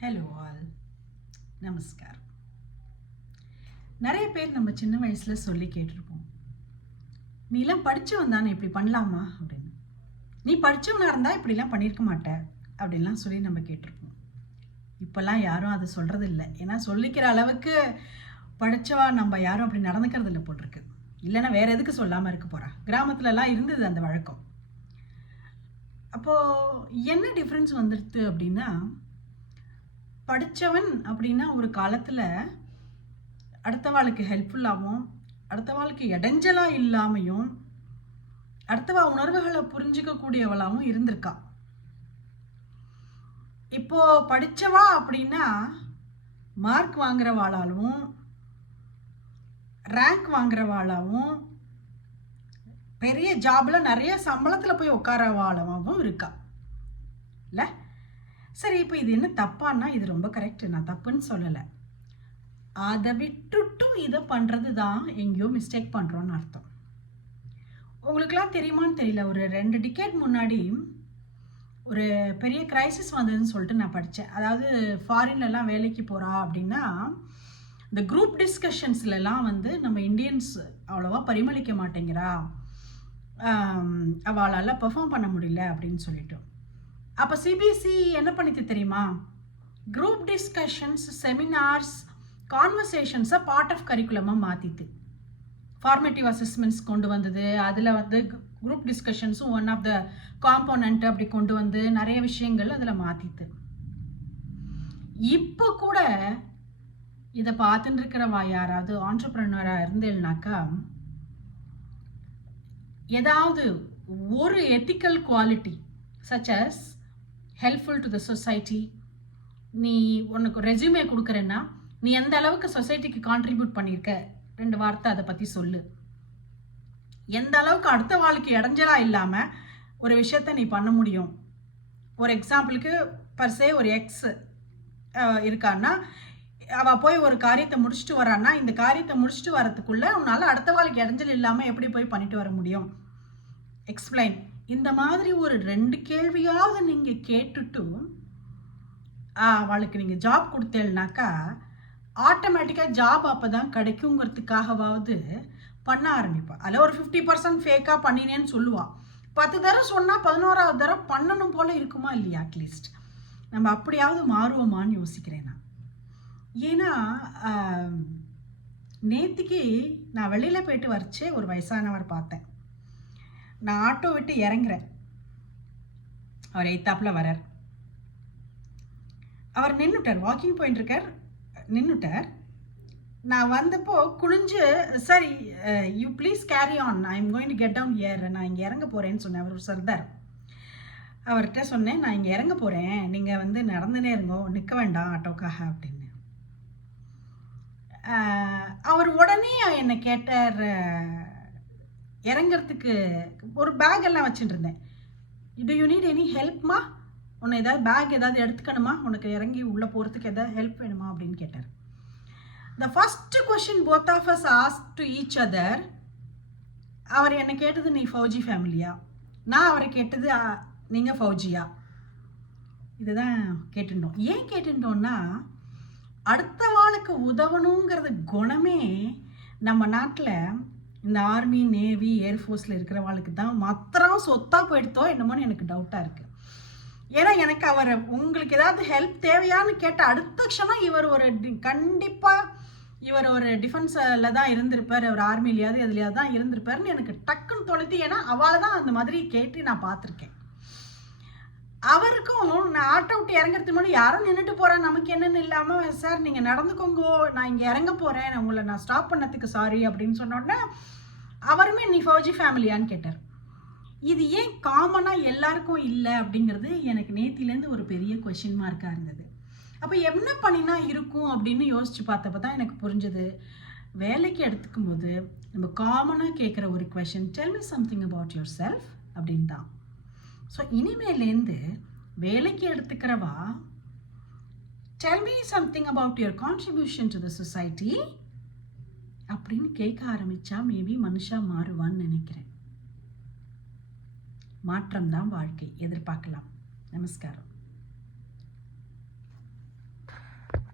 Hello all நமஸ்காரம் நிறைய பேர் நம்ம சின்ன வயசில் சொல்லி கேட்டிருப்போம். நீலாம் படித்தவன் தானே இப்படி பண்ணலாமா? அப்படின்னு. நீ படித்தவனாக இருந்தால் இப்படிலாம் பண்ணியிருக்க மாட்ட அப்படின்லாம் சொல்லி நம்ம கேட்டிருப்போம். இப்போல்லாம் யாரும் அதை சொல்கிறது இல்லை ஏன்னா சொல்லிக்கிற அளவுக்கு படித்தவா நம்ம யாரும் அப்படி நடந்துக்கிறது இல்லை போட்டிருக்கு. இல்லைன்னா வேறு எதுக்கு சொல்லாமல் இருக்க போகிறா கிராமத்துலலாம் இருந்தது அந்த வழக்கம். அப்போது என்ன டிஃப்ரென்ஸ் வந்துடுது அப்படின்னா படித்தவன் அப்படின்னா ஒரு காலத்தில் அடுத்தவாளுக்கு ஹெல்ப்ஃபுல்லாகவும் அடுத்தவாளுக்கு இடைஞ்சலாக இல்லாமையும் அடுத்தவா உணர்வுகளை புரிஞ்சுக்கக்கூடியவளாகவும் இருந்திருக்கா. இப்போ படித்தவா அப்படின்னா மார்க் வாங்குறவாளாலும் ரேங்க் வாங்குறவாளாகவும் பெரிய ஜாபில் நிறைய சம்பளத்தில் போய் உட்காரவாளவும் இருக்கா? இல்லை? சரி இப்போ இது என்ன தப்பான்னா இது ரொம்ப கரெக்ட் நான் தப்புன்னு சொல்லலை. அதை விட்டுட்டும் இதை பண்ணுறது தான் எங்கேயோ மிஸ்டேக் பண்ணுறோன்னு அர்த்தம். உங்களுக்குலாம் தெரியுமான்னு தெரியல. ஒரு ரெண்டு டிக்கெட் முன்னாடி ஒரு பெரிய கிரைசிஸ் வந்ததுன்னு சொல்லிட்டு நான் படித்தேன் அதாவது ஃபாரின்லலாம் வேலைக்கு போகிறா அப்படின்னா இந்த குரூப் டிஸ்கஷன்ஸ்லலாம் வந்து நம்ம இந்தியன்ஸ் அவ்வளோவா பரிமளிக்க மாட்டேங்கிறா. அவளால் பெர்ஃபார்ம் பண்ண முடியல அப்படின்னு சொல்லிட்டோம் அப்போ சிபிஎஸ்சி என்ன பண்ணிட்டு தெரியுமா? குரூப் டிஸ்கஷன்ஸ் செமினார்ஸ் கான்வர்சேஷன்ஸை பார்ட் ஆஃப் கரிக்குலமாக மாற்றிட்டு ஃபார்மேட்டிவ் அசஸ்மெண்ட்ஸ் கொண்டு வந்தது. அதில் வந்து குரூப் டிஸ்கஷன்ஸும் ஒன் ஆஃப் த காம்போனண்ட் அப்படி கொண்டு வந்து நிறைய விஷயங்கள் அதில் மாற்றிட்டு இப்போ கூட இதை பார்த்துட்டு இருக்கிறவா யாராவது ஆண்டர்பிரனராக இருந்தேன்னாக்கா ஏதாவது ஒரு ethical quality such as helpful to the society நீ உனக்கு ரெజ్யூமே கொடுக்குறேன்னா நீ எந்த அளவுக்கு சொசைட்டிக்கு கான்ட்ரிபியூட் பண்ணியிருக்க ரெண்டு வார்த்தை அதை பற்றி சொல்லு. எந்த அளவுக்கு அடுத்த வாழ்க்கை இடைஞ்சலாக இல்லாமல் ஒரு விஷயத்த நீ பண்ண முடியும்? ஒரு எக்ஸாம்பிளுக்கு பர்சே ஒரு எக்ஸ் இருக்கான்னா அவள் போய் ஒரு காரியத்தை முடிச்சுட்டு வரான்னா இந்த காரியத்தை முடிச்சுட்டு வரத்துக்குள்ளே உன்னால் அடுத்த வாழ்க்கை இடைஞ்சல் இல்லாமல் எப்படி போய் பண்ணிட்டு வர முடியும்? எக்ஸ்பிளைன் இந்த மாதிரி ஒரு ரெண்டு கேள்வியாவது நீங்கள் கேட்டுட்டு அவளுக்கு நீங்கள் ஜாப் கொடுத்தேன்னாக்கா ஆட்டோமேட்டிக்காக ஜாப் அப்போ தான் கிடைக்குங்கிறதுக்காகவாவது பண்ண ஆரம்பிப்பாள் அதில் ஒரு ஃபிஃப்டி பர்சன்ட் ஃபேக்காக பண்ணினேன்னு சொல்லுவாள் பத்து தடவை சொன்னால் பதினோராவது தடவை பண்ணணும் போல் இருக்குமா இல்லையா அட்லீஸ்ட் நம்ம அப்படியாவது மாறுவோமான்னு யோசிக்கிறேன் நான். ஏன்னா நேத்திக்கு நான் வெளியில் போயிட்டு வரைச்சே ஒரு வயசானவர் பார்த்தேன். நான் ஆட்டோ விட்டு இறங்குறேன் அவர் எய்த்தாப்பில் வரார் அவர் நின்றுட்டார் வாக்கிங் போயிட்டு இருக்கார். நின்றுட்டார் நான் வந்தப்போ குளிஞ்சு சரி you please carry on I am going to get down here நான் இங்கே இறங்க போகிறேன்னு சொன்னேன். அவர் சர்தார். அவர்கிட்ட சொன்னேன் நான் இங்கே இறங்க போகிறேன் நீங்கள் வந்து நடந்துனே இருங்கோ. நிற்க வேண்டாம் ஆட்டோக்காக. அப்படின்னு. அவர் உடனே என்னை கேட்டார் இறங்கிறதுக்கு ஒரு பேக் எல்லாம் வச்சுட்டு இருந்தேன். டு யூ நீட் எனி ஹெல்ப்மா உன்னை ஏதாவது பேக் ஏதாவது எடுத்துக்கணுமா? உனக்கு இறங்கி உள்ளே போகிறதுக்கு ஏதாவது ஹெல்ப் வேணுமா? அப்படின்னு கேட்டார். The first question both of us ask to each other அவர் என்னை கேட்டது? நீ ஃபௌஜி ஃபேமிலியா நான் அவரை கேட்டது நீங்கள் ஃபௌஜியா இதுதான் கேட்டுட்டோம் ஏன் கேட்டுட்டோம்னா அடுத்த உதவணுங்கிறது குணமே நம்ம நாட்டில் இந்த ஆர்மி நேவி ஏர்ஃபோர்ஸில் இருக்கிறவாளுக்கு தான் மாத்திரம் சொத்தாக போயிடுத்தோ என்னமோன்னு எனக்கு டவுட்டாக இருக்குது ஏன்னா எனக்கு அவர் உங்களுக்கு ஏதாவது ஹெல்ப் தேவையான்னு கேட்ட அடுத்த க்ஷணம் இவர் ஒரு கண்டிப்பாக இவர் ஒரு டிஃபென்ஸில் தான் இருந்திருப்பார். அவர் ஆர்மிலையாவது எதுலையாவது தான் இருந்திருப்பாருன்னு எனக்கு டக்குன்னு தோணுது. ஏன்னா அவளை தான் அந்த மாதிரி கேட்டு நான் பார்த்துருக்கேன். அவருக்கும் நான் ஆட்டோ விட்டு இறங்குறதுக்கு முன்னாடி யாரும் நின்றுட்டு போகிறேன் நமக்கு என்னென்னு இல்லாமல் சார் நீங்கள் நடந்துக்கோங்கோ. நான் இங்கே இறங்க போகிறேன் உங்களை நான் ஸ்டாப் பண்ணதுக்கு சாரி அப்படின்னு சொன்னோடனே அவருமே நீ ஃபௌஜி ஃபேமிலியான்னு கேட்டார். இது ஏன் காமனாக எல்லாருக்கும் இல்லை அப்படிங்கிறது எனக்கு நேத்திலேருந்து ஒரு பெரிய கொஷின் மார்க்காக இருந்தது. அப்போ என்ன பண்ணினா இருக்கும் அப்படின்னு யோசிச்சு பார்த்தப்ப தான் எனக்கு புரிஞ்சது. வேலைக்கு எடுத்துக்கும் போது நம்ம காமனாக கேட்குற ஒரு question tell me something about yourself அப்படின்னு தான் ஸோ இனிமேலேருந்து வேலைக்கு எடுத்துக்கிறவா tell me something about your contribution to the society அப்படின்னு கேட்க ஆரம்பித்தா மேபி மனுஷா மாறுவான்னு நினைக்கிறேன். மாற்றம் தான் வாழ்க்கை. எதிர்பார்க்கலாம். நமஸ்காரம்.